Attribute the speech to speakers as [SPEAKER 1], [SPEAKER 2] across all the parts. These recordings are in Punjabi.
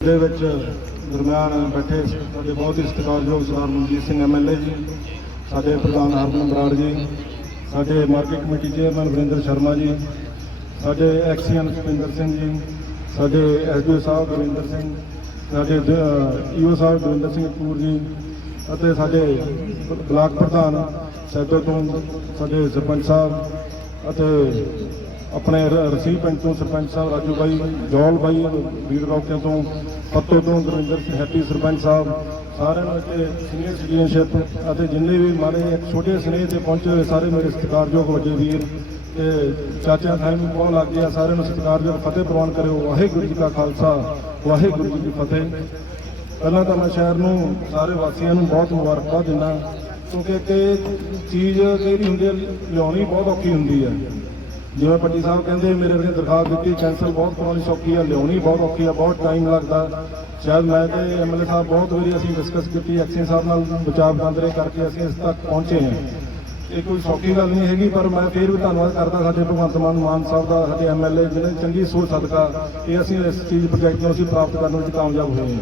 [SPEAKER 1] ਦੇ ਵਿੱਚ ਦਰਮਿਆਨ ਬੈਠੇ ਸਾਡੇ ਬਹੁਤ ਹੀ ਸਤਿਕਾਰਯੋਗ ਸਰਦਾਰ ਮਨਜੀਤ ਸਿੰਘ ਐਮਐਲਏ ਜੀ, ਸਾਡੇ ਪ੍ਰਧਾਨ ਹਰਮਨ ਬਰਾੜ ਜੀ, ਸਾਡੇ market committee chairman Varinder Sharma ji, ਸਾਡੇ ਐਕਸੀਅਨ ਸੁਪਿੰਦਰ ਸਿੰਘ ਜੀ, ਸਾਡੇ ਐਸਡੀਓ ਸਾਹਿਬ ਗੁਰਿੰਦਰ ਸਿੰਘ, ਸਾਡੇ ਈਓ ਸਾਹਿਬ ਗੁਰਿੰਦਰ ਸਿੰਘ ਕਪੂਰ ਜੀ ਅਤੇ ਸਾਡੇ ਬਲਾਕ ਪ੍ਰਧਾਨ ਸੈਦੋ ਤੋਂ ਸਾਡੇ ਸਰਪੰਚ ਸਾਹਿਬ ਅਤੇ ਆਪਣੇ ਰ- ਰਸੀ ਪਿੰਡ ਤੋਂ ਸਰਪੰਚ ਸਾਹਿਬ ਰਾਜੂ ਬਾਈ, ਜੌਲ ਬਾਈ, ਵੀਰ ਰੌਕਿਆਂ ਤੋਂ ਪੱਤੋ ਤੋਂ ਗੁਰਿੰਦਰ ਸਿੰਘ ਹੈਪੀ ਸਰਪੰਚ ਸਾਹਿਬ, ਸਾਰਿਆਂ ਨੂੰ ਇੱਥੇ ਸੀਨੀਅਰ ਸਿਟੀਜ਼ਨਸ਼ਿਪ ਅਤੇ ਜਿੰਨੇ ਵੀ ਮਾਰੇ ਇੱਕ ਛੋਟੇ ਸਨੇਹ ਤੇ ਪਹੁੰਚੇ ਹੋਏ ਸਾਰੇ ਮੇਰੇ ਸਤਿਕਾਰਯੋਗ ਵੱਡੇ ਵੀਰ ਤੇ ਚਾਚਾ ਤਾਈ ਨੂੰ ਬਹੁਤ ਲੱਗ ਗਿਆ, ਸਾਰਿਆਂ ਨੂੰ ਸਤਿਕਾਰਯੋਗ ਫਤਿਹ ਪ੍ਰਵਾਨ ਕਰਿਓ। ਵਾਹਿਗੁਰੂ ਜੀ ਕਾ ਖਾਲਸਾ, ਵਾਹਿਗੁਰੂ ਜੀ ਕੀ ਫਤਿਹ। ਪਹਿਲਾਂ ਤਾਂ ਮੈਂ ਸ਼ਹਿਰ ਨੂੰ, ਸਾਰੇ ਵਾਸੀਆਂ ਨੂੰ ਬਹੁਤ ਮੁਬਾਰਕਬਾਦ ਦਿੰਦਾ, ਕਿਉਂਕਿ ਕਿ ਚੀਜ਼ ਜਿਹੜੀ ਹੁੰਦੀ ਹੈ, ਲਿਆਉਣੀ ਬਹੁਤ ਔਖੀ ਹੁੰਦੀ ਹੈ। ਜਿਵੇਂ ਪੱਟੀ ਸਾਹਿਬ ਕਹਿੰਦੇ, ਮੇਰੇ ਵਰਗੇ ਦਰਖਾਸਤ ਦਿੱਤੀ ਕੈਂਸਲ ਬਹੁਤ ਕਰਾਉਣੀ ਸੌਖੀ ਆ, ਲਿਆਉਣੀ ਬਹੁਤ ਔਖੀ ਆ, ਬਹੁਤ ਟਾਈਮ ਲੱਗਦਾ। ਸ਼ਾਇਦ ਮੈਂ ਤੇ ਐਮਐਲਏ ਸਾਹਿਬ ਬਹੁਤ ਵਾਰੀ ਅਸੀਂ ਡਿਸਕਸ ਕੀਤੀ ਐਕਸ਼ਨ ਸਾਹਿਬ ਨਾਲ ਵਿਚਾਰ ਬੰਦਰੇ ਕਰਕੇ ਅਸੀਂ ਇਸ ਤੱਕ ਪਹੁੰਚੇ ਹਾਂ। ਇਹ ਕੋਈ ਸੌਖੀ ਗੱਲ ਨਹੀਂ ਹੈਗੀ, ਪਰ ਮੈਂ ਫੇਰ ਵੀ ਧੰਨਵਾਦ ਕਰਦਾ ਸਾਡੇ ਭਗਵੰਤ ਮਾਨ ਮਾਨ ਸਾਹਿਬ ਦਾ, ਸਾਡੇ ਐਮਐਲਏ ਜਿਹਨੇ ਚੰਗੀ ਸੋਚ ਸਦਕਾ, ਇਹ ਅਸੀਂ ਇਸ ਚੀਜ਼ ਪ੍ਰੋਜੈਕਟ ਨੂੰ ਅਸੀਂ ਪ੍ਰਾਪਤ ਕਰਨ ਵਿੱਚ ਕਾਮਯਾਬ ਹੋਏ ਹਾਂ।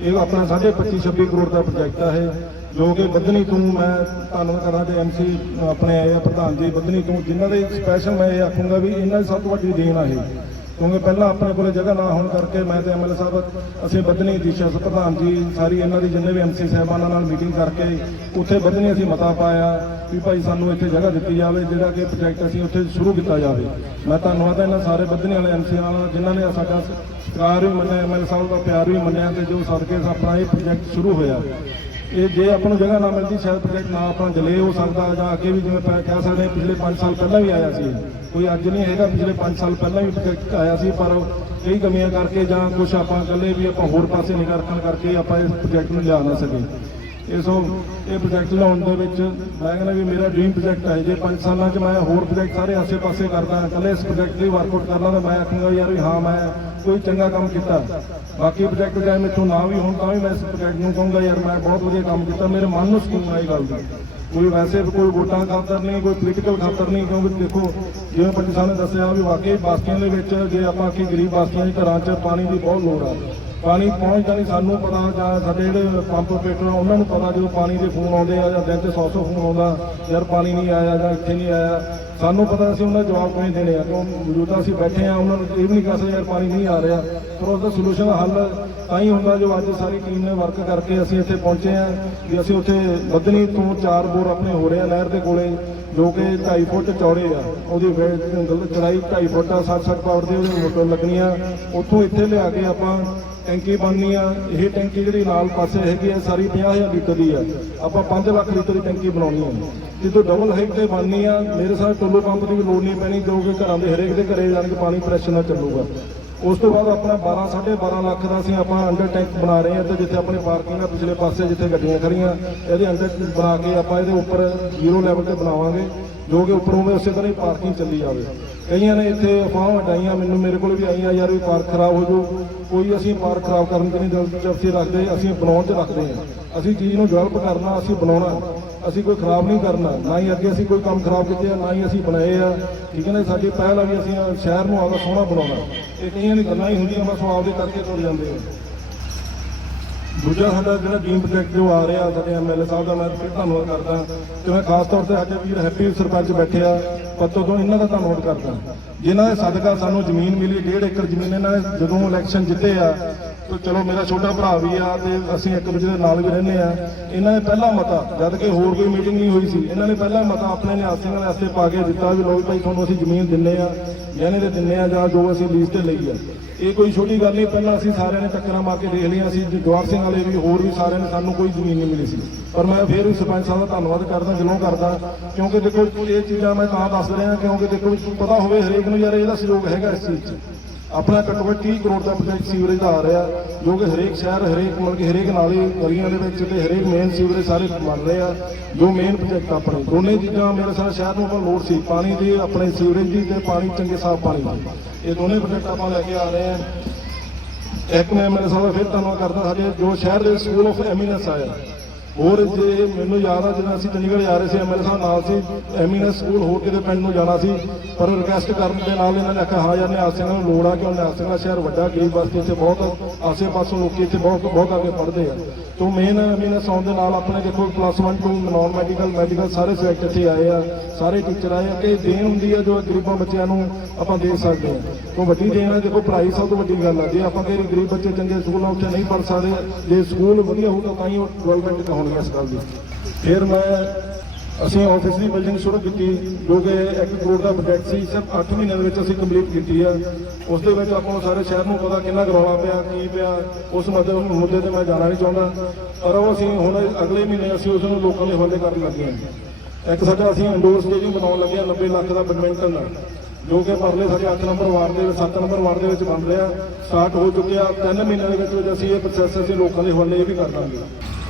[SPEAKER 1] ਇਹ ਆਪਣਾ ਸਾਢੇ 25 26 ਕਰੋੜ ਦਾ ਪ੍ਰੋਜੈਕਟ ਹੈ ਇਹ। ਜੋ ਕਿ ਬੱਧਨੀ ਤੋਂ ਮੈਂ ਧੰਨਵਾਦ ਕਰਦਾ ਤੇ ਐਮਸੀ ਆਪਣੇ ਆਏ ਆ ਪ੍ਰਧਾਨ ਜੀ ਬੱਧਨੀ ਤੋਂ, ਜਿਨ੍ਹਾਂ ਦੇ ਸਪੈਸ਼ਲ ਮੈਂ ਇਹ ਆਖੂੰਗਾ ਵੀ ਇਹਨਾਂ ਦੀ ਸਭ ਤੋਂ ਵੱਡੀ ਦੇਣ ਆ ਇਹ। ਕਿਉਂਕਿ ਪਹਿਲਾਂ ਆਪਣੇ ਕੋਲੇ ਜਗ੍ਹਾ ਨਾ ਹੋਣ ਕਰਕੇ ਮੈਂ ਤੇ ਐਮਐਲਏ ਸਾਹਿਬ, ਅਸੀਂ ਬੱਧਨੀ ਦੀਸ਼ਾ ਪ੍ਰਧਾਨ ਜੀ, ਸਾਰੀ ਇਹਨਾਂ ਦੀ ਜਿੰਨੇ ਵੀ ਐਮਸੀ ਸਾਹਿਬਾਨਾਂ ਨਾਲ ਮੀਟਿੰਗ ਕਰਕੇ ਉੱਥੇ ਬੱਧਨੀ ਅਸੀਂ ਮਤਾ ਪਾਇਆ ਵੀ ਭਾਈ ਸਾਨੂੰ ਇੱਥੇ ਜਗ੍ਹਾ ਦਿੱਤੀ ਜਾਵੇ, ਜਿਹੜਾ ਕਿ ਪ੍ਰੋਜੈਕਟ ਅਸੀਂ ਉੱਥੇ ਸ਼ੁਰੂ ਕੀਤਾ ਜਾਵੇ। ਮੈਂ ਧੰਨਵਾਦ ਇਹਨਾਂ ਸਾਰੇ ਬੱਧਨੀ ਵਾਲੇ ਐਮਸੀ ਨਾਲ, ਜਿਨ੍ਹਾਂ ਨੇ ਸਾਡਾ ਸਤਿਕਾਰ ਵੀ ਮੰਨਿਆ ਐਮਐਲਏ ਸਾਹਿਬ ਦਾ ਪਿਆਰ ਵੀ ਮੰਨਿਆ ਤੇ ਜੋ ਸਦਕੇ ਆਪਣਾ ਇਹ ਪ੍ਰੋਜੈਕਟ ਸ਼ੁਰੂ ਹੋਇਆ। ਇਹ ਜੇ ਆਪਾਂ ਨੂੰ ਜਗ੍ਹਾ ਨਾ ਮਿਲਦੀ, ਸ਼ਾਇਦ ਪ੍ਰੋਜੈਕਟ ਨਾ ਆਪਣਾ ਡਿਲੇ ਹੋ ਸਕਦਾ ਜਾਂ ਅੱਗੇ ਵੀ ਜਿਵੇਂ ਆਪਾਂ ਕਹਿ ਸਕਦੇ ਹਾਂ, ਪਿਛਲੇ 5 ਸਾਲ ਪਹਿਲਾਂ ਵੀ ਆਇਆ ਸੀ ਕੋਈ ਅੱਜ ਨਹੀਂ ਹੈਗਾ, ਪਿਛਲੇ 5 ਸਾਲ ਪਹਿਲਾਂ ਵੀ ਪ੍ਰੋਜੈਕਟ ਆਇਆ ਸੀ, ਪਰ ਕਈ ਕਮੀਆਂ ਕਰਕੇ ਜਾਂ ਕੁਝ ਆਪਾਂ ਇਕੱਲੇ ਵੀ ਆਪਾਂ ਹੋਰ ਪਾਸੇ ਨਿਗਰ ਰੱਖਣ ਕਰਕੇ ਆਪਾਂ ਇਸ ਪ੍ਰੋਜੈਕਟ ਨੂੰ ਲਿਆ ਨਾ ਸਕੇ ਇਹ ਸੋ ਇਹ ਪ੍ਰੋਜੈਕਟ ਲਾਉਣ ਦੇ ਵਿੱਚ ਮੈਂ ਕਹਿੰਦਾ ਵੀ ਮੇਰਾ ਡ੍ਰੀਮ ਪ੍ਰੋਜੈਕਟ ਹੈ ਜੇ 5 ਸਾਲਾਂ 'ਚ ਮੈਂ ਹੋਰ ਪ੍ਰੋਜੈਕਟ ਸਾਰੇ ਆਸੇ-ਪਾਸੇ ਕਰਦਾ, ਇਕੱਲੇ ਇਸ ਪ੍ਰੋਜੈਕਟ ਲਈ ਵਰਕਆਊਟ ਕਰਨਾ ਤਾਂ ਮੈਂ ਆਖੂੰਗਾ ਯਾਰ ਵੀ ਹਾਂ, ਮੈਂ ਕੋਈ ਚੰਗਾ ਕੰਮ ਕੀਤਾ। ਬਾਕੀ ਪ੍ਰੋਜੈਕਟ ਚਾਹੇ ਮੈਥੋਂ ਨਾ ਵੀ ਹੋਣ, ਤਾਂ ਵੀ ਮੈਂ ਇਸ ਪ੍ਰੋਜੈਕਟ ਨੂੰ ਕਹੂੰਗਾ, ਯਾਰ ਮੈਂ ਬਹੁਤ ਵਧੀਆ ਕੰਮ ਕੀਤਾ, ਮੇਰੇ ਮਨ ਨੂੰ ਸਕੂਨ ਆਈ ਗੱਲ ਦਾ। ਕੋਈ ਵੈਸੇ ਕੋਈ ਵੋਟਾਂ ਖਾਤਰ ਨਹੀਂ, ਕੋਈ ਪੋਲੀਟੀਕਲ ਖਾਤਰ ਨਹੀਂ, ਕਿਉਂਕਿ ਦੇਖੋ, ਜਿਵੇਂ ਪੱਟੀ ਸਾਹਿਬ ਨੇ ਦੱਸਿਆ ਵੀ ਵਾਕਈ ਬਾਸਤੀਆਂ ਦੇ ਵਿੱਚ ਜੇ ਆਪਾਂ ਕਿ ਗਰੀਬ ਬਾਸਤੀਆਂ ਦੇ ਘਰਾਂ 'ਚ ਪਾਣੀ ਦੀ ਬਹੁਤ ਲੋੜ ਆ ਪਾਣੀ ਪਹੁੰਚਦਾ ਨਹੀਂ ਸਾਨੂੰ ਪਤਾ ਜਾਂ ਸਾਡੇ ਜਿਹੜੇ ਪੰਪ ਆਪਰੇਟਰ ਆ, ਉਹਨਾਂ ਨੂੰ ਪਤਾ ਜਦੋਂ ਪਾਣੀ ਦੇ ਫੋਨ ਆਉਂਦੇ ਆ ਜਾਂ ਦਿਨ 'ਤੇ 100 100 ਫੋਨ ਆਉਂਦਾ, ਯਾਰ ਪਾਣੀ ਨਹੀਂ ਆਇਆ ਜਾਂ ਇੱਥੇ ਨਹੀਂ ਆਇਆ। ਸਾਨੂੰ ਪਤਾ ਅਸੀਂ ਉਹਨਾਂ ਦਾ ਜਵਾਬ ਕਿਵੇਂ ਦੇਣੇ ਆ, ਕਿਉਂ ਮੌਜੂਦਾ ਅਸੀਂ ਬੈਠੇ ਆ, ਉਹਨਾਂ ਨੂੰ ਇਹ ਵੀ ਨਹੀਂ ਕਹਿ ਸਕਦੇ ਯਾਰ ਪਾਣੀ ਨਹੀਂ ਆ ਰਿਹਾ। ਪਰ ਉਸ ਦਾ ਸੋਲੂਸ਼ਨ ਹੱਲ ਤਾਂ ਹੀ ਹੁੰਦਾ ਜੋ ਅੱਜ ਸਾਰੀ ਟੀਮ ਨੇ ਵਰਕ ਕਰਕੇ ਅਸੀਂ ਇੱਥੇ ਪਹੁੰਚੇ ਆ, ਵੀ ਅਸੀਂ ਉੱਥੇ ਬੱਦਨੀ ਤੋਂ ਚਾਰ ਬੋਰ ਆਪਣੇ ਹੋ ਰਹੇ ਆ ਨਹਿਰ ਦੇ ਕੋਲੇ, ਜੋ ਕਿ 2.5 ਫੁੱਟ ਚੌੜੇ ਆ। ਉਹਦੀ ਚੜਾਈ 2.5 ਫੁੱਟ ਆ 60-60 ਪਾਵਰ ਦੀ ਉਹਦੇ ਮੋਟਰ ਲੱਗਣੀ ਆ। ਉੱਥੋਂ ਇੱਥੇ ਲਿਆ ਕੇ ਆਪਾਂ ਟੈਂਕੀ ਬਣਨੀ ਆ, ਇਹ ਟੈਂਕੀ ਜਿਹੜੀ ਨਾਲ ਪਾਸੇ ਹੈਗੀ ਆ, ਸਾਰੀ 50000 ਲੀਟਰ ਦੀ ਆ। ਆਪਾਂ 5 ਲੱਖ ਲੀਟਰ ਦੀ ਟੈਂਕੀ ਬਣਾਉਣੀ ਆ। ਜਦੋਂ ਡਬਲ ਹਾਈਟ ਤੇ ਬਣਨੀ ਆ, ਮੇਰੇ ਸਾਹ ਟੋਲੋ ਪੰਪ ਦੀ ਵੀ ਲੋੜ ਨਹੀਂ ਪੈਣੀ, ਜੋ ਕਿ ਘਰਾਂ ਦੇ ਹਰੇਕ ਦੇ ਘਰੇ ਜਾਣ ਕੇ ਪਾਣੀ ਪ੍ਰੈਸ਼ਰ ਨਾਲ ਚੱਲੂਗਾ। ਉਸ ਤੋਂ ਬਾਅਦ ਆਪਣਾ 12 12.5 ਲੱਖ ਦਾ ਅਸੀਂ ਆਪਾਂ ਅੰਡਰ ਟੈਂਕ ਬਣਾ ਰਹੇ ਹਾਂ ਤੇ ਜਿੱਥੇ ਆਪਣੇ ਪਾਰਕਿੰਗ ਆ, ਪਿਛਲੇ ਪਾਸੇ ਜਿੱਥੇ ਗੱਡੀਆਂ ਖੜੀਆਂ ਇਹਦੇ ਅੰਡਰ ਬਣਾ ਕੇ ਆਪਾਂ ਇਹਦੇ ਉੱਪਰ ਜ਼ੀਰੋ ਲੈਵਲ ਤੇ ਬਣਾਵਾਂਗੇ। ਜੋ ਕਿ ਉੱਪਰੋਂ ਵੀ ਉਸੇ ਤਰ੍ਹਾਂ ਹੀ ਪਾਰਕਿੰਗ ਚੱਲੀ ਜਾਵੇ। ਕਈਆਂ ਨੇ ਇੱਥੇ ਅਫਵਾਹਾਂ ਹਟਾਈਆਂ ਮੈਨੂੰ ਮੇਰੇ ਕੋਲ ਵੀ ਆਈਆਂ, ਯਾਰ ਵੀ ਪਾਰਕ ਖਰਾਬ ਹੋ ਜਾਊ। ਕੋਈ ਅਸੀਂ ਪਾਰਕ ਖਰਾਬ ਕਰਨ ਤੇ ਨਹੀਂ ਦਿਲਚਸਪੀ ਰੱਖਦੇ, ਅਸੀਂ ਬਣਾਉਣ 'ਚ ਰੱਖਦੇ ਹਾਂ। ਅਸੀਂ ਚੀਜ਼ ਨੂੰ ਡਿਵੈਲਪ ਕਰਨਾ, ਅਸੀਂ ਬਣਾਉਣਾ। ਅਸੀਂ ਕੋਈ ਖਰਾਬ ਨਹੀਂ ਕਰਨਾ। ਨਾ ਹੀ ਅੱਗੇ ਅਸੀਂ ਕੋਈ ਕੰਮ ਖਰਾਬ ਕੀਤੇ ਆ, ਨਾ ਹੀ ਅਸੀਂ ਬਣਾਏ ਆ। ਠੀਕ ਹੈ ਨਾ? ਸਾਡੀ ਪਹਿਲ ਆ ਵੀ ਅਸੀਂ ਸ਼ਹਿਰ ਨੂੰ ਆਪਦਾ ਸੋਹਣਾ ਬਣਾਉਣਾ। ਇਹ ਕਈਆਂ ਦੀ ਗੱਲਾਂ ਹੀ ਹੁੰਦੀਆਂ ਬਸ ਉਹ ਆਪਦੇ ਕਰਕੇ ਤੁਰ ਜਾਂਦੇ ਆ। ਦੂਜਾ ਸਾਡਾ ਜਿਹੜਾ ਡ੍ਰੀਮ ਪ੍ਰੋਜੈਕਟ ਜੋ ਆ ਰਿਹਾ ਸਾਡੇ ਐਮਐਲਏ ਸਾਹਿਬ ਦਾ ਮੈਂ ਫਿਰ ਧੰਨਵਾਦ ਕਰਦਾ। ਤੇ ਮੈਂ ਖਾਸ ਤੌਰ ਤੇ ਸਾਡੇ ਵੀਰ ਹੈਪੀ ਸਰਪੰਚ ਬੈਠੇ ਆ ਪੱਤੋ ਤੋਂ ਇਹਨਾਂ ਦਾ ਧੰਨਵਾਦ ਕਰਦਾ। ਜਿਨ੍ਹਾਂ ਦੇ ਸਦਕਾ ਸਾਨੂੰ ਜ਼ਮੀਨ ਮਿਲੀ 1.5 ਏਕੜ ਜ਼ਮੀਨ ਇਹਨਾਂ ਨੇ ਜਦੋਂ ਇਲੈਕਸ਼ਨ ਜਿੱਤੇ ਆ, ਤੇ ਚਲੋ ਮੇਰਾ ਛੋਟਾ ਭਰਾ ਵੀ ਆ ਤੇ ਅਸੀਂ ਇੱਕ ਦੂਜੇ ਦੇ ਨਾਲ ਵੀ ਰਹਿੰਦੇ ਆ। ਇਹਨਾਂ ਨੇ ਪਹਿਲਾ ਮਤਾ, ਜਦ ਕਿ ਹੋਰ ਕੋਈ ਮੀਟਿੰਗ ਨਹੀਂ ਹੋਈ ਸੀ। ਇਹਨਾਂ ਨੇ ਪਹਿਲਾ ਮਤਾ ਆਪਣੇ ਨਿਆਸੀਆਂ ਆਸੇ ਪਾ ਕੇ ਦਿੱਤਾ ਵੀ ਲੋਕ ਭਾਈ, ਤੁਹਾਨੂੰ ਅਸੀਂ ਜ਼ਮੀਨ ਦਿੰਨੇ ਆ ਗਹਿਣੇ 'ਤੇ ਦਿੰਨੇ ਆ ਜਾਂ ਜੋ ਅਸੀਂ ਲੀਜ਼ ਤੇ ਲਈ ਆ। ਇਹ ਕੋਈ ਛੋਟੀ ਗੱਲ ਨਹੀਂ, ਪਹਿਲਾਂ ਅਸੀਂ ਸਾਰਿਆਂ ਨੇ ਟੱਕਰਾਂ ਮਾਰ ਕੇ ਦੇਖ ਲਈਆਂ ਸੀ ਜਵਾਰ ਸਿੰਘ ਵਾਲੇ ਵੀ, ਹੋਰ ਵੀ ਸਾਰਿਆਂ ਨੇ ਸਾਨੂੰ ਕੋਈ ਜ਼ਮੀਨ ਨਹੀਂ ਮਿਲੀ ਸੀ। ਪਰ ਮੈਂ ਫਿਰ ਵੀ ਸਰਪੰਚ ਸਾਹਿਬ ਦਾ ਧੰਨਵਾਦ ਕਰਦਾ, ਦਿਲੋਂ ਕਰਦਾ, ਕਿਉਂਕਿ ਦੇਖੋ, ਇਹ ਚੀਜ਼ਾਂ ਮੈਂ ਤਾਂ ਦੱਸ ਰਿਹਾ, ਕਿਉਂਕਿ ਦੇਖੋ, ਪਤਾ ਹੋਵੇ ਹਰੇਕ ਨੂੰ ਯਾਰ ਇਹਦਾ ਸਹਿਯੋਗ ਹੈਗਾ ਇਸ ਚੀਜ਼ 'ਚ। ਆਪਣਾ ਘੱਟੋ ਘੱਟ 30 ਕਰੋੜ ਦਾ ਪ੍ਰੋਜੈਕਟ ਸੀਵਰੇਜ ਦਾ ਆ ਰਿਹਾ, ਜੋ ਕਿ ਹਰੇਕ ਸ਼ਹਿਰ, ਹਰੇਕ ਮਤਲਬ ਕਿ ਹਰੇਕ ਨਾਲੇ, ਗਲੀਆਂ ਦੇ ਵਿੱਚ ਤੇ ਹਰੇਕ ਮੇਨ ਸੀਵਰੇਜ ਸਾਰੇ ਬਣ ਰਹੇ ਆ, ਜੋ ਮੇਨ ਪ੍ਰੋਜੈਕਟ ਆਪਣੇ। ਦੋਨੇ ਚੀਜ਼ਾਂ ਮੇਰੇ ਸਾਰਾ ਸ਼ਹਿਰ ਨੂੰ ਆਪਾਂ ਲੋੜ ਸੀ, ਪਾਣੀ ਦੀ, ਆਪਣੇ ਸੀਵਰੇਜ ਦੀ ਤੇ ਪਾਣੀ ਚੰਗੇ ਸਾਫ਼ ਪਾਣੀ ਦੀ। ਇਹ ਦੋਨੇ ਪ੍ਰੋਜੈਕਟ ਆਪਾਂ ਲੈ ਕੇ ਆ ਰਹੇ ਆ। ਇੱਕ ਮੈਂ ਮੇਰੇ ਸਾਹਿਬ ਦਾ ਫਿਰ ਧੰਨਵਾਦ ਕਰਦਾ ਸਾਡੇ ਜੋ ਸ਼ਹਿਰ ਦੇ ਸਕੂਲ ਆਫ ਐਮੀਨੈਂਸ ਆਇਆ ਹੋਰ ਜੇ ਮੈਨੂੰ ਯਾਦ ਆ, ਜਦੋਂ ਅਸੀਂ ਚੰਡੀਗੜ੍ਹ ਜਾ ਰਹੇ ਸੀ ਐਮਐਲਏ ਸਾਹਿਬ ਨਾਲ ਸੀ ਐਮੀਨੈਸ ਸਕੂਲ ਹੋਰ ਕਿਤੇ ਪਿੰਡ ਨੂੰ ਜਾਣਾ ਸੀ, ਪਰ ਰਿਕਵੈਸਟ ਕਰਨ ਦੇ ਨਾਲ ਇਹਨਾਂ ਨੇ ਆਖਿਆ, ਹਾਂ ਯਾਰ ਨਿਆਸਿਆਂ ਨੂੰ ਲੋੜ ਆ, ਕਿਉਂ ਨਿਹਾਲ ਸਿੰਘ ਦਾ ਸ਼ਹਿਰ ਵੱਡਾ, ਗਰੀਬ ਵਾਸਤੇ ਇੱਥੇ ਬਹੁਤ ਆਸੇ-ਪਾਸੋਂ ਲੋਕੀ ਇੱਥੇ ਬਹੁਤ ਬਹੁਤ ਆ ਕੇ ਪੜ੍ਹਦੇ ਆ। ਤੋਂ ਮੇਨ ਐਮੀਨੈਸ ਆਉਣ ਦੇ ਨਾਲ ਆਪਣੇ ਦੇਖੋ ਪਲੱਸ 1 2 ਨਾਨ ਮੈਡੀਕਲ ਮੈਡੀਕਲ ਸਾਰੇ ਸਬਜੈਕਟ ਇੱਥੇ ਆਏ ਆ, ਸਾਰੇ ਟੀਚਰ ਆਏ ਆ, ਕਿ ਦੇਣ ਹੁੰਦੀ ਆ ਜੋ ਗਰੀਬਾਂ ਬੱਚਿਆਂ ਨੂੰ ਆਪਾਂ ਦੇ ਸਕਦੇ ਆ। ਤੋਂ ਵੱਡੀ ਦੇਣ ਆ, ਦੇਖੋ, ਪੜ੍ਹਾਈ ਸਭ ਤੋਂ ਵੱਡੀ ਗੱਲ ਆ। ਜੇ ਆਪਾਂ ਕਹੇ ਗਰੀਬ ਬੱਚੇ ਚੰਗੇ ਸਕੂਲਾਂ ਉੱਥੇ ਨਹੀਂ ਪੜ੍ਹ ਸਕਦੇ, ਜੇ ਸਕੂਲ ਵਧੀਆ ਹੋਊਗਾ, ਤਾਂ ਹੀ ਉਹ ਡਿਵੈਲਪਮੈਂਟ ਹੋਣਗੇ ਇਸ ਗੱਲ ਦੀ। ਫਿਰ ਮੈਂ ਅਸੀਂ ਆਫਿਸ ਦੀ ਬਿਲਡਿੰਗ ਸ਼ੁਰੂ ਕੀਤੀ, ਜੋ ਕਿ 1 ਕਰੋੜ ਦਾ ਪ੍ਰੋਜੈਕਟ ਸੀ, ਸਿਰਫ 8 ਮਹੀਨਿਆਂ ਦੇ ਵਿੱਚ ਅਸੀਂ ਕੰਪਲੀਟ ਕੀਤੀ ਆ। ਉਸ ਦੇ ਵਿੱਚ ਆਪਾਂ ਨੂੰ ਸਾਰੇ ਸ਼ਹਿਰ ਨੂੰ ਪਤਾ ਕਿੰਨਾ ਕਰਵਾਉਣਾ ਪਿਆ, ਕੀ ਪਿਆ, ਉਸ ਮੁੱਦੇ ਮੁੱਦੇ ਤੇ ਮੈਂ ਜਾਣਾ ਨਹੀਂ ਚਾਹੁੰਦਾ। ਪਰ ਉਹ ਅਸੀਂ ਹੁਣ ਅਗਲੇ ਮਹੀਨੇ ਅਸੀਂ ਉਸ ਨੂੰ ਲੋਕਾਂ ਦੇ ਹਵਾਲੇ ਕਰਨ ਲੱਗੇ ਹਾਂ। ਇੱਕ ਸਾਡਾ ਅਸੀਂ ਇੰਡੋਰ ਸਟੇਡੀਅਮ ਬਣਾਉਣ ਲੱਗੇ ਹਾਂ 90 ਲੱਖ ਦਾ ਬੈਡਮਿੰਟਨ ਦਾ ਜੋ ਕਿ ਪਰਲੇ ਸਾਡੇ 8 ਨੰਬਰ ਵਾਰਡ ਦੇ ਵਿੱਚ 7 ਨੰਬਰ ਵਾਰਡ ਦੇ ਵਿੱਚ ਬਣ ਰਿਹਾ ਸਟਾਰਟ ਹੋ ਚੁੱਕਿਆ। 3 ਮਹੀਨਿਆਂ ਦੇ ਵਿੱਚ ਵਿੱਚ ਅਸੀਂ ਇਹ ਪ੍ਰੋਸੈਸ ਅਸੀਂ ਲੋਕਾਂ ਦੇ ਹਵਾਲੇ ਇਹ ਵੀ ਕਰ ਦਾਂਗੇ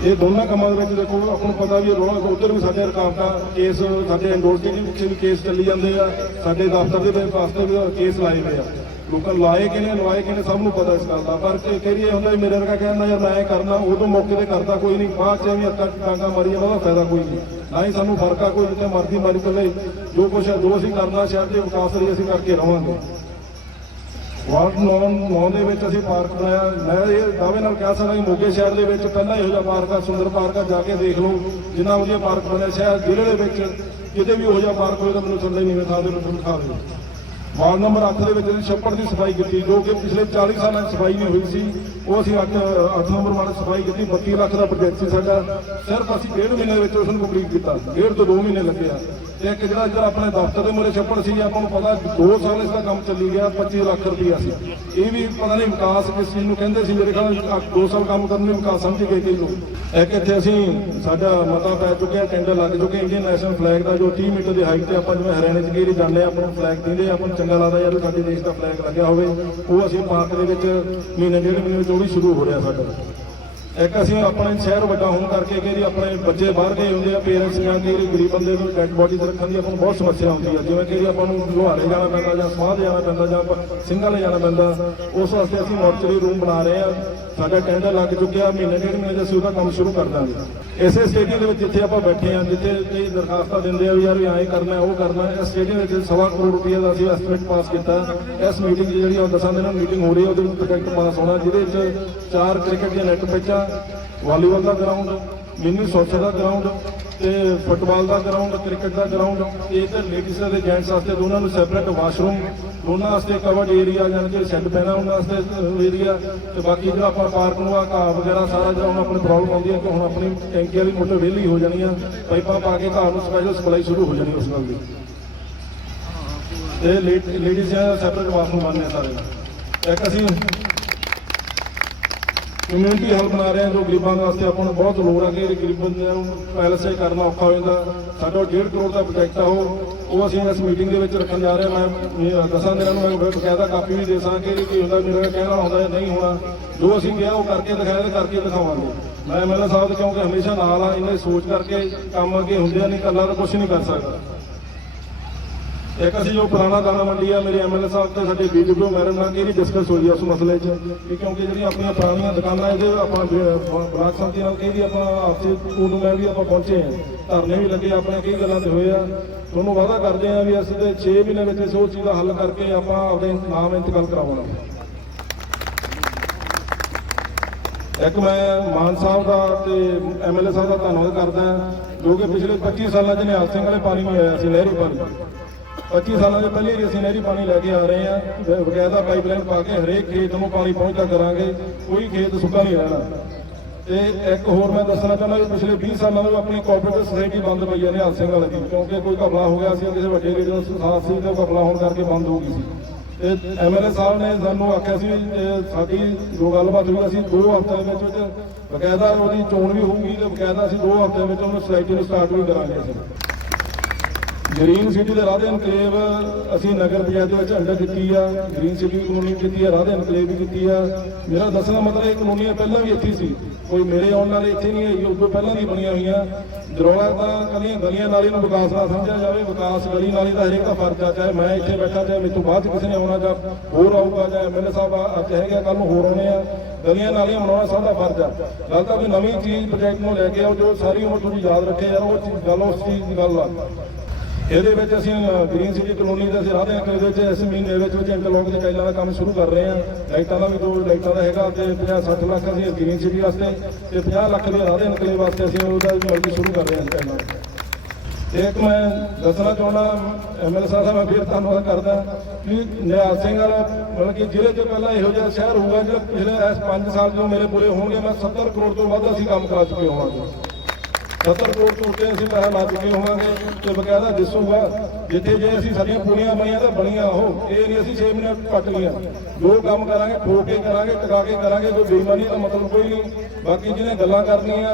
[SPEAKER 1] ਇਹ ਦੋਨਾਂ ਕੰਮਾਂ ਦੇ ਵਿੱਚ ਦੇਖੋ, ਆਪਾਂ ਨੂੰ ਪਤਾ ਵੀ ਰੋਜ਼ ਉਧਰ ਵੀ ਸਾਡੇ ਰੁਕਾਵਟਾਂ ਕੇਸ ਸਾਡੇ ਇੰਡੋਰ ਸਟੇਡੀਅਮ ਪਿੱਛੇ ਵੀ ਕੇਸ ਚੱਲੀ ਜਾਂਦੇ ਆ। ਸਾਡੇ ਦਫ਼ਤਰ ਦੇ ਵਿੱਚ ਵਾਸਤੇ ਵੀ ਕੇਸ ਲਾਏ ਹੋਏ ਆ। ਲੋਕਾਂ ਲਾਏ ਕਿਨੇ ਲਵਾਏ ਕਿਨੇ ਸਭ ਨੂੰ ਪਤਾ ਇਸ ਗੱਲ ਦਾ। ਪਰ ਕਿ ਕਈ ਇਹ ਹੁੰਦਾ ਵੀ ਮੇਰੇ ਵਰਗਾ ਕਹਿੰਦਾ ਯਾਰ ਮੈਂ ਇਹ ਕਰਨਾ ਉਦੋਂ ਮੌਕੇ ਤੇ ਕਰਦਾ ਕੋਈ ਨਹੀਂ। ਬਾਅਦ ਚ ਵੀ ਅੱਤਾਂ ਟਾਂਗਾ ਮਾਰੀ ਜਾਂਦਾ ਉਹਦਾ ਫਾਇਦਾ ਕੋਈ ਨਹੀਂ। ਨਾ ਹੀ ਸਾਨੂੰ ਫ਼ਰਕ ਆ ਕੋਈ, ਜਿੱਥੇ ਮਰਜ਼ੀ ਮਾਰੀ ਚੱਲੇ। ਜੋ ਕੁਛ ਹੈ, ਜੋ ਅਸੀਂ ਕਰਨਾ, ਸ਼ਹਿਰ ਦੇ ਵਿਕਾਸ ਲਈ ਅਸੀਂ ਕਰਕੇ ਰਵਾਂਗੇ। ਵਾਰਡ 9 9 ਦੇ ਵਿੱਚ ਅਸੀਂ ਪਾਰਕ ਬਣਾਇਆ। ਮੈਂ ਇਹ ਦਾਅਵੇ ਨਾਲ ਕਹਿ ਸਕਦਾ ਕਿ ਮੋਗੇ ਸ਼ਹਿਰ ਦੇ ਵਿੱਚ ਪਹਿਲਾਂ ਇਹੋ ਜਿਹਾ ਪਾਰਕ ਆ, ਸੁੰਦਰ ਪਾਰਕ ਆ, ਜਾ ਕੇ ਦੇਖ ਲਓ। ਜਿੰਨਾ ਵਧੀਆ ਪਾਰਕ ਬਣਿਆ ਸ਼ਹਿਰ ਜ਼ਿਲ੍ਹੇ ਦੇ ਵਿੱਚ, ਕਿਤੇ ਵੀ ਇਹੋ ਜਿਹਾ ਪਾਰਕ ਹੋਏ ਤਾਂ ਮੈਨੂੰ ਸੰਦੇ ਨੀਵੇਂ ਥਾਂ ਦੇ ਉੱਤੇ ਦਿਖਾ ਦਿਓ ਵਾਰਡ ਨੰਬਰ 8 ਦੇ ਵਿੱਚ ਛੱਪੜ ਦੀ ਸਫ਼ਾਈ ਕੀਤੀ, ਜੋ ਕਿ ਪਿਛਲੇ 40 ਸਾਲਾਂ ਦੀ ਸਫ਼ਾਈ ਨਹੀਂ ਹੋਈ ਸੀ। ਉਹ ਅਸੀਂ 8 8 ਨੰਬਰ ਵਾਲੀ ਸਫ਼ਾਈ ਕੀਤੀ 32 ਲੱਖ ਦਾ ਪ੍ਰੋਜੈਕਟ ਸੀ ਸਾਡਾ। ਸਿਰਫ ਅਸੀਂ ਡੇਢ ਮਹੀਨੇ ਦੇ ਵਿੱਚ ਉਸ ਨੂੰ ਕੰਪਲੀਟ ਕੀਤਾ। ਡੇਢ ਤੋਂ 2 ਮਹੀਨੇ ਲੱਗੇ ਆ। ਤੇ ਇੱਕ ਜਿਹੜਾ ਇੱਧਰ ਆਪਣੇ ਦਫ਼ਤਰ ਦੇ ਮੂਹਰੇ ਛੱਪੜ ਸੀ ਆਪਾਂ ਨੂੰ ਪਤਾ 2 ਸਾਲ ਇਸ ਦਾ ਕੰਮ ਚੱਲੀ ਗਿਆ 25 ਲੱਖ ਰੁਪਇਆ ਸੀ। ਇਹ ਵੀ ਪਤਾ ਨਹੀਂ ਵਿਕਾਸ ਕਿਸ ਚੀਜ਼ ਨੂੰ ਕਹਿੰਦੇ ਸੀ ਮੇਰੇ ਖਿਆਲ 2 ਸਾਲ ਕੰਮ ਕਰਨ ਨੂੰ ਵਿਕਾਸ ਸਮਝ ਗਏ ਕਈ ਲੋਕ। ਇੱਕ ਇੱਥੇ ਅਸੀਂ ਸਾਡਾ ਮਤਾ ਪੈ ਚੁੱਕਿਆ ਟੈਂਡਰ ਲੱਗ ਚੁੱਕੇ ਇੰਡੀਅਨ ਨੈਸ਼ਨਲ ਫਲੈਗ ਦਾ ਜੋ 30 ਮੀਟਰ ਦੀ ਹਾਈਟ ਤੇ ਆਪਾਂ ਜਿਵੇਂ ਹਰਿਆਣੇ ਚ ਗੇਰੀ ਜਾਂਦੇ ਆ ਆਪਾਂ ਨੂੰ ਫਲੈਗ ਦਿੰਦੇ ਆ, ਆਪਾਂ ਨੂੰ ਚੰਗਾ ਲੱਗਦਾ ਯਾਰ ਸਾਡੇ ਦੇਸ਼ ਦਾ ਫਲੈਗ ਲੱਗਿਆ ਹੋਵੇ। ਉਹ ਅਸੀਂ ਪਾਰਕ ਦੇ ਵਿੱਚ ਮਹੀਨੇ ਡੇਢ ਮਹੀਨੇ ਵਿੱਚ ਉਹ ਵੀ ਸ਼ੁਰੂ ਹੋ ਰਿਹਾ ਸਾਡਾ ਇੱਕ ਅਸੀਂ ਆਪਣੇ ਸ਼ਹਿਰ ਵੱਡਾ ਹੋਣ ਕਰਕੇ ਕਿ ਜੀ ਆਪਣੇ ਬੱਚੇ ਬਾਹਰ ਗਏ ਹੁੰਦੇ ਆ ਪੇਰੈਂਟਸ ਜਾਂ ਕਿ ਗਰੀਬ ਬੰਦੇ ਨੂੰ ਡੈਡ ਬੋਡੀਜ਼ ਰੱਖਣ ਦੀ ਆਪਾਂ ਨੂੰ ਬਹੁਤ ਸਮੱਸਿਆ ਹੁੰਦੀ ਆ। ਜਿਵੇਂ ਕਿ ਆਪਾਂ ਨੂੰ ਲੁਹਾਰੇ ਜਾਣਾ ਪੈਂਦਾ ਜਾਂ ਸਮਾਧ ਜਾਣਾ ਪੈਂਦਾ ਜਾਂ ਆਪਾਂ ਸਿੰਘਾਂ ਜਾਣਾ ਪੈਂਦਾ, ਉਸ ਵਾਸਤੇ ਅਸੀਂ ਮੋਰਚਰੀ ਰੂਮ ਬਣਾ ਰਹੇ ਆ। ਸਾਡਾ ਟੈਂਡਰ ਲੱਗ ਚੁੱਕਿਆ, ਮਹੀਨੇ ਡੇਢ ਮਹੀਨੇ 'ਚ ਅਸੀਂ ਉਹਦਾ ਕੰਮ ਸ਼ੁਰੂ ਕਰ ਦਾਂਗੇ। ਇਸੇ ਸਟੇਡੀਅਮ ਦੇ ਵਿੱਚ ਜਿੱਥੇ ਆਪਾਂ ਬੈਠੇ ਆ, ਜਿੱਥੇ ਕਈ ਦਰਖਾਸਤਾਂ ਦਿੰਦੇ ਆ ਵੀ ਯਾਰ ਵੀ ਐਂ ਕਰਨਾ, ਉਹ ਕਰਨਾ, ਇਸ ਸਟੇਡੀਅਮ ਵਿੱਚ ਸਵਾ ਕਰੋੜ ਰੁਪਏ ਦਾ ਅਸੀਂ ਐਸਟੀਮੇਟ ਪਾਸ ਕੀਤਾ। ਇਸ ਮੀਟਿੰਗ ਜਿਹੜੀ ਉਹ ਦਸਾਂ ਦਿਨਾਂ ਮੀਟਿੰਗ ਹੋ ਰਹੀ ਹੈ ਉਹਦੇ ਵਿੱਚ ਪ੍ਰੋਜੈਕਟ ਪਾਸ ਹੋਣਾ, ਜਿਹਦੇ ਵਿੱਚ ਚਾਰ ਕ੍ਰਿਕਟ ਦੀਆਂ ਨੈੱਟ ਪਿੱਚਾਂ ਵਾਲੀਬਾਲ ਦਾ ਗਰਾਊਂਡ, ਮਿੰਨੀ ਸੋਚਰ ਦਾ ਗਰਾਊਂਡ ਤੇ ਫੁੱਟਬਾਲ ਦਾ ਗਰਾਊਂਡ, ਕ੍ਰਿਕਟ ਦਾ ਗਰਾਊਂਡ, ਇਹ ਤੇ ਲੇਡੀਜ਼ ਅਤੇ ਜੈਂਟਸ ਵਾਸਤੇ ਦੋਨਾਂ ਨੂੰ ਸੈਪਰੇਟ ਵਾਸ਼ਰੂਮ ਦੋਨਾਂ ਵਾਸਤੇ ਕਵਰਡ ਏਰੀਆ ਯਾਨੀ ਕਿ ਸ਼ੈੱਡ ਪੈਣਾ ਉਹਨਾਂ ਵਾਸਤੇ ਏਰੀਆ ਤੇ ਬਾਕੀ ਜਿਹੜਾ ਆਪਾਂ ਪਾਰਕ ਨੂੰ ਆ ਘਾਹ ਵਗੈਰਾ ਸਾਰਾ ਜਿਹੜਾ ਹੁਣ ਆਪਣੀ ਪ੍ਰੋਬਲਮ ਆਉਂਦੀ ਹੈ ਕਿ ਹੁਣ ਆਪਣੀ ਟੈਂਕੀ ਵਾਲੀ ਮੋਟਰ ਵਿਹਲੀ ਹੋ ਜਾਣੀ ਆ, ਪਾਈਪਾਂ ਪਾ ਕੇ ਘਾਹ ਨੂੰ ਸਪੈਸ਼ਲ ਸਪਲਾਈ ਸ਼ੁਰੂ ਹੋ ਜਾਣੀ ਉਸ ਗੱਲ ਦੀ ਤੇ ਲੇਡੀਜ਼ ਸੈਪਰੇਟ ਵਾਸ਼ਰੂਮ ਬਣਨੇ ਸਾਰੇ। ਇੱਕ ਅਸੀਂ ਕਮਿਊਨਿਟੀ ਹਾਲ ਬਣਾ ਰਹੇ ਹਾਂ ਜੋ ਗਰੀਬਾਂ ਵਾਸਤੇ ਆਪਾਂ ਨੂੰ ਬਹੁਤ ਲੋੜ ਹੈ। ਕਿ ਗਰੀਬਾਂ ਨੂੰ ਪੈਲਸੇ ਕਰਨਾ ਔਖਾ ਹੋ ਜਾਂਦਾ। ਸਾਡਾ 1.5 ਕਰੋੜ ਦਾ ਪ੍ਰੋਜੈਕਟ ਆ ਉਹ। ਉਹ ਅਸੀਂ ਇਸ ਮੀਟਿੰਗ ਦੇ ਵਿੱਚ ਰੱਖਣ ਜਾ ਰਹੇ ਹਾਂ। ਮੈਂ ਇਹ ਦਸਾਂ ਦਿਨਾਂ ਨੂੰ, ਮੈਂ ਬਕਾਇਦਾ ਕਾਪੀ ਵੀ ਦੇ ਸਾਂ ਕਿ ਕੀ ਹੁੰਦਾ, ਮੇਰਾ ਕਹਿਣਾ ਹੁੰਦਾ ਜਾਂ ਨਹੀਂ ਹੋਣਾ। ਜੋ ਅਸੀਂ ਕਿਹਾ ਉਹ ਕਰਕੇ ਦਿਖਾਇਆ ਕਰਕੇ ਦਿਖਾਵਾਂਗੇ। ਮੈਂ ਐਮਐਲਏ ਸਾਹਿਬ ਦੇ ਕਿਉਂਕਿ ਹਮੇਸ਼ਾ ਨਾਲ ਆ ਇਹਨਾਂ ਦੀ ਸੋਚ ਕਰਕੇ ਕੰਮ ਅੱਗੇ ਹੁੰਦੇ ਨਹੀਂ ਇਕੱਲਾ ਤਾਂ ਕੁਝ ਨਹੀਂ ਕਰ ਸਕਦਾ। ਇੱਕ ਅਸੀਂ ਜੋ ਪੁਰਾਣਾ ਦਾਣਾ ਮੰਡੀ ਆ, ਮੇਰੇ ਐਮਐਲਏ ਸਾਹਿਬ ਤੇ ਸਾਡੇ ਬੀਜੀਪੀ ਮੈਡਮ ਨਾਲ ਕਿਹੜੀ ਡਿਸਕਸ ਹੋਈ ਆ ਉਸ ਮਸਲੇ 'ਚ ਕਿ ਕਿਉਂਕਿ ਜਿਹੜੀਆਂ ਆਪਣੀਆਂ ਪੁਰਾਣੀਆਂ ਦੁਕਾਨਾਂ ਇਹਦੇ ਆਪਾਂ ਬ- ਬਲਾਕ ਸੰਮਤੀ ਨਾਲ ਕਿਹਦੀ ਆਪਾਂ ਆਪਸੇ ਉਦੋਂ ਮੈਂ ਵੀ ਆਪਾਂ ਪਹੁੰਚੇ ਆ। ਧਰਨੇ ਵੀ ਲੱਗੇ, ਆਪਣੇ ਕਈ ਗੱਲਾਂ ਤੇ ਹੋਏ ਆ। ਤੁਹਾਨੂੰ ਵਾਅਦਾ ਕਰਦੇ ਆ ਵੀ ਅਸੀਂ ਤੇ 6 ਮਹੀਨੇ ਵਿੱਚ ਇਸ ਚੀਜ਼ ਦਾ ਹੱਲ ਕਰਕੇ ਆਪਾਂ ਆਪਣੇ ਨਾਮ ਇੰਤਕਾਲ ਕਰਾਵਾਂਗੇ। ਇੱਕ ਮੈਂ ਮਾਨ ਸਾਹਿਬ ਦਾ ਤੇ ਐਮਐਲਏ ਸਾਹਿਬ ਦਾ ਧੰਨਵਾਦ ਕਰਦਾ ਜੋ ਕਿ ਪਿਛਲੇ 25 ਸਾਲਾਂ 'ਚ ਨਿਹਾਲ ਸਿੰਘ ਵਾਲੇ ਪਾਣੀ ਨਹੀਂ ਆਇਆ ਸੀ, ਨਹਿਰੀ ਪਾਣੀ। 25 ਸਾਲਾਂ ਦੇ ਪਹਿਲੇ ਹੀ ਅਸੀਂ ਨਹਿਰੀ ਪਾਣੀ ਲੈ ਕੇ ਆ ਰਹੇ ਹਾਂ ਬਕਾਇਦਾ ਪਾਈਪਲਾਈਨ ਪਾ ਕੇ ਹਰੇਕ ਖੇਤ ਨੂੰ ਪਾਣੀ ਪਹੁੰਚਦਾ ਕਰਾਂਗੇ, ਕੋਈ ਖੇਤ ਸੁੱਕਾ ਨਹੀਂ ਰਹਿਣਾ। ਤੇ ਇੱਕ ਹੋਰ ਮੈਂ ਦੱਸਣਾ ਚਾਹੁੰਦਾ ਕਿ ਪਿਛਲੇ 20 ਸਾਲਾਂ ਤੋਂ ਆਪਣੀ ਕੋਆਪਰੇਟਿਵ ਸੁਸਾਇਟੀ ਬੰਦ ਪਈ ਹੈ ਨਿਹਾਲ ਸਿੰਘ ਵਾਲੇ ਦੀ ਕਿਉਂਕਿ ਕੋਈ ਘਪਲਾ ਹੋ ਗਿਆ ਸੀ ਕਿਸੇ ਵੱਡੇ ਲੀਡਰ ਦਾ ਸਾਥ ਸੀ ਤੇ ਉਹ ਘਪਲਾ ਹੋਣ ਕਰਕੇ ਬੰਦ ਹੋ ਗਈ ਸੀ। ਤੇ ਐਮਐਲਏ ਸਾਹਿਬ ਨੇ ਸਾਨੂੰ ਆਖਿਆ ਸੀ ਸਾਡੀ ਜੋ ਗੱਲਬਾਤ ਹੋਈ, ਅਸੀਂ ਦੋ ਹਫ਼ਤਿਆਂ ਵਿੱਚ ਵਿੱਚ ਬਕਾਇਦਾ ਉਹਦੀ ਚੋਣ ਵੀ ਹੋਊਗੀ ਤੇ ਬਕਾਇਦਾ ਅਸੀਂ ਦੋ ਹਫ਼ਤਿਆਂ ਵਿੱਚ ਉਹਨੂੰ ਸੁਸਾਇਟੀ ਨੂੰ ਸਟਾਰਟ ਵੀ ਕਰਾਂਗੇ ਅਸੀਂ। ਗ੍ਰੀਨ ਸਿਟੀ ਦੇ ਰਾਧੇ ਇਨਕਲੇਵ ਅਸੀਂ ਨਗਰ ਪੰਚਾਇਤ ਦੇ ਵਿੱਚ ਅੰਡਰ ਕੀਤੀ ਆ। ਗ੍ਰੀਨ ਸਿਟੀ ਕਲੋਨੀ ਕੀਤੀ ਆ, ਰਾਧੇ ਇਨਕਲੇਵ ਵੀ ਕੀਤੀ ਆ। ਮੇਰਾ ਦੱਸਣਾ ਮਤਲਬ ਇਹ ਕਲੋਨੀਆਂ ਪਹਿਲਾਂ ਵੀ ਇੱਥੇ ਸੀ। ਕੋਈ ਮੇਰੇ ਆਉਣ ਨਾਲ ਇੱਥੇ ਨਹੀਂ ਆਈ, ਉਦੋਂ ਪਹਿਲਾਂ ਦੀ ਬਣੀਆਂ ਹੋਈਆਂ। ਦਰੋਲਾ ਤਾਂ ਕਲੀਆਂ ਗਲੀਆਂ ਨਾਲੀ ਨੂੰ ਵਿਕਾਸ ਨਾਲ ਸਮਝਿਆ ਜਾਵੇ, ਵਿਕਾਸ ਗਲੀ ਨਾਲੀ ਦਾ ਹਰੇਕ ਦਾ ਫਰਜ਼ ਆ, ਚਾਹੇ ਮੈਂ ਇੱਥੇ ਬੈਠਾ, ਚਾਹੇ ਮੇਰੇ ਤੋਂ ਬਾਅਦ 'ਚ ਕਿਸੇ ਨੇ ਆਉਣਾ, ਜਾਂ ਹੋਰ ਆਊਗਾ, ਜਾਂ ਐਮਐਲਏ ਸਾਹਿਬ ਆ- ਅੱਜ ਹੈਗਾ ਕੱਲ ਨੂੰ ਹੋਰ ਆਉਣੇ ਆ। ਗਲੀਆਂ ਨਾਲੀਆਂ ਬਣਾਉਣਾ ਸਭ ਦਾ ਫਰਜ਼ ਆ। ਗੱਲ ਤਾਂ ਕੋਈ ਨਵੀਂ ਚੀਜ਼ ਪ੍ਰੋਜੈਕਟ ਨੂੰ ਲੈ ਕੇ ਆਓ, ਜੋ ਸਾਰੀ ਉਮਰ ਤੁਸੀਂ ਯਾਦ ਰੱਖੇ ਯਾਰ, ਉਹ ਗੱਲ ਉਸ ਚੀਜ਼ ਦੀ ਗੱਲ ਆ। ਇਹਦੇ ਵਿੱਚ ਅਸੀਂ ਅ, ਗ੍ਰੀਨ ਸਿਟੀ ਕਲੋਨੀ ਦੇ ਅਸੀਂ ਰਾਧੇ ਅੰਕਲ ਦੇ ਵਿੱਚ ਇਸ ਮਹੀਨੇ ਵਿੱਚ ਵਿੱਚ ਇੰਟਰਲੋਕ ਦੇ ਟਾਈਲਾਂ ਦਾ ਕੰਮ ਸ਼ੁਰੂ ਕਰ ਰਹੇ ਹਾਂ। ਲਾਈਟਾਂ ਦਾ ਵੀ ਦੋ ਲਾਈਟਾਂ ਦਾ ਹੈਗਾ ਤੇ 50 60 ਲੱਖ ਅਸੀਂ ਗ੍ਰੀਨ ਸਿਟੀ ਵਾਸਤੇ ਤੇ 50 ਲੱਖ ਦੇ ਰਾਧੇ ਅੰਕਲ ਵਾਸਤੇ ਅਸੀਂ ਉਹਦਾ ਵੀ ਮਲਕੀ ਸ਼ੁਰੂ ਕਰ ਰਹੇ ਹਾਂ ਟਾਈਲਾਂ ਤੇ ਇੱਕ ਮੈਂ ਦੱਸਣਾ ਚਾਹੁੰਦਾ ਐਮਐਲਏ ਸਾਹਿਬ ਦਾ ਮੈਂ ਫਿਰ ਧੰਨਵਾਦ ਕਰਦਾ ਕਿ ਨਿਹਾਲ ਸਿੰਘ ਵਾਲਾ ਮਤਲਬ ਕਿ ਜ਼ਿਲ੍ਹੇ 'ਚ ਪਹਿਲਾਂ ਇਹੋ ਜਿਹਾ ਸ਼ਹਿਰ ਹੋਊਗਾ ਜਿਹੜਾ ਪਿਛਲੇ ਇਸ 5 ਸਾਲ ਤੋਂ ਮੇਰੇ ਪੂਰੇ ਹੋਣਗੇ ਮੈਂ 70 ਕਰੋੜ ਤੋਂ ਵੱਧ ਅਸੀਂ ਕੰਮ ਕਰਾ ਚੁੱਕੇ ਹੋਵਾਂਗੇ। 70 ਕਰੋੜ ਤੋਂ ਉੱਤੇ ਅਸੀਂ ਪੈਸਾ ਲਾ ਚੁੱਕੇ ਹੋਵਾਂਗੇ। ਤੇ ਬਕਾਇਦਾ ਦਿਸੂਗਾ, ਜਿੱਥੇ ਜੇ ਅਸੀਂ ਸਾਡੀਆਂ ਪੂਰੀਆਂ ਬਣੀਆਂ ਤਾਂ ਬਣੀਆਂ ਉਹ, ਇਹ ਨਹੀਂ ਅਸੀਂ 6 ਮਹੀਨੇ ਕੱਟ ਲਈਆਂ ਜੋ ਕੰਮ ਕਰਾਂਗੇ ਠੋਕ ਕੇ ਕਰਾਂਗੇ ਟਿਕਾ ਕੇ ਕਰਾਂਗੇ, ਕੋਈ ਬੇਈਮਾਨੀ ਦਾ ਮਤਲਬ ਕੋਈ ਨਹੀਂ। ਬਾਕੀ ਜਿਹਨੇ ਗੱਲਾਂ ਕਰਨੀਆਂ,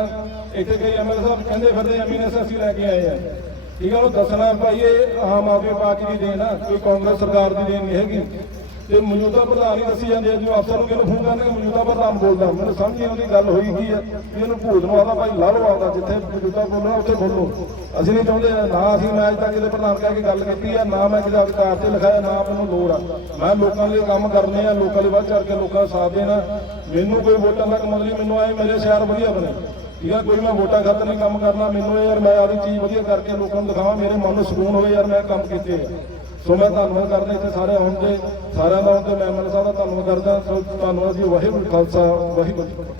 [SPEAKER 1] ਇੱਥੇ ਕਈ ਐਮਐਲਏ ਸਾਹਿਬ ਕਹਿੰਦੇ ਫਿਰਦੇ ਐਮਐਨਐਸ ਅਸੀਂ ਲੈ ਕੇ ਆਏ ਆ। ਠੀਕ ਆ, ਉਹ ਦੱਸਣਾ ਭਾਈ, ਇਹ ਆਮ ਆਦਮੀ ਪਾਰਟੀ ਦੀ ਦੇਣ ਆ, ਕੋਈ ਕਾਂਗਰਸ ਸਰਕਾਰ ਦੀ ਦੇਣ ਨਹੀਂ ਹੈਗੀ। ਤੇ ਮੌਜੂਦਾ ਪ੍ਰਧਾਨ ਹੀ ਦੱਸੀ ਜਾਂਦੇ ਆ, ਜੋ ਅਫਸਰ ਨੂੰ ਕਿਹਨੂੰ ਫੋਨ ਕਰਨਗੇ, ਮੌਜੂਦਾ ਪ੍ਰਧਾਨ ਬੋਲਦਾ। ਮੈਨੂੰ ਸਮਝ ਨਹੀਂ ਆਉਂਦੀ ਗੱਲ ਹੋਈ ਕੀ ਆ। ਇਹਨੂੰ ਭੂਤ ਨੂੰ ਆਦਾ ਭਾਈ ਲਾ ਲਓ ਜਿੱਥੇ ਮੌਜੂਦਾ ਬੋਲਣਾ ਉੱਥੇ ਬੋਲੋ। ਅਸੀਂ ਨਹੀਂ ਚਾਹੁੰਦੇ, ਨਾ ਅਸੀਂ, ਮੈਂ ਅੱਜ ਤੱਕ ਇਹਦੇ ਪ੍ਰਧਾਨ ਕਹਿ ਕੇ ਗੱਲ ਕੀਤੀ ਆ, ਨਾ ਮੈਂ ਕਿਸੇ ਅਧਿਕਾਰ ਤੇ ਲਿਖਾਇਆ, ਨਾ ਮੈਨੂੰ ਲੋੜ ਆ। ਮੈਂ ਲੋਕਾਂ ਲਈ ਕੰਮ ਕਰਨੇ ਆ, ਲੋਕਾਂ ਲਈ ਵੱਧ ਚੜ ਕੇ ਲੋਕਾਂ ਦਾ ਸਾਥ ਦੇਣਾ। ਮੈਨੂੰ ਕੋਈ ਵੋਟਾਂ ਤੱਕ ਮਤਲਬ ਮੈਨੂੰ ਆਏ, ਮੇਰੇ ਸ਼ਹਿਰ ਵਧੀਆ ਬਣੇ। ਠੀਕ ਆ, ਕੋਈ ਮੈਂ ਵੋਟਾਂ ਖਾਤਰ ਨਹੀਂ ਕੰਮ ਕਰਨਾ, ਮੈਨੂੰ ਇਹ ਯਾਰ ਮੈਂ ਆਪਦੀ ਚੀਜ਼ ਵਧੀਆ ਕਰਕੇ ਲੋਕਾਂ ਨੂੰ ਦਿਖਾਵਾਂ, ਮੇਰੇ ਮਨ ਨੂੰ ਸਕੂਨ ਹੋਵੇ ਯਾਰ ਮੈਂ ਕੰਮ ਕੀਤੇ ਆ। ਸੋ ਮੈਂ ਧੰਨਵਾਦ ਕਰਦਾ ਇੱਥੇ ਸਾਰੇ ਆਉਣ ਦੇ, ਸਾਰਿਆਂ ਦਾ ਆਉਣ ਤੇ ਮੈਂ ਐਮਐਲ ਸਾਹਿਬ ਦਾ ਧੰਨਵਾਦ ਕਰਦਾ। ਸੋ ਧੰਨਵਾਦ ਜੀ ਵਾਹਿਗੁਰੂ ਖਾਲਸਾ, ਵਾਹਿਗੁਰੂ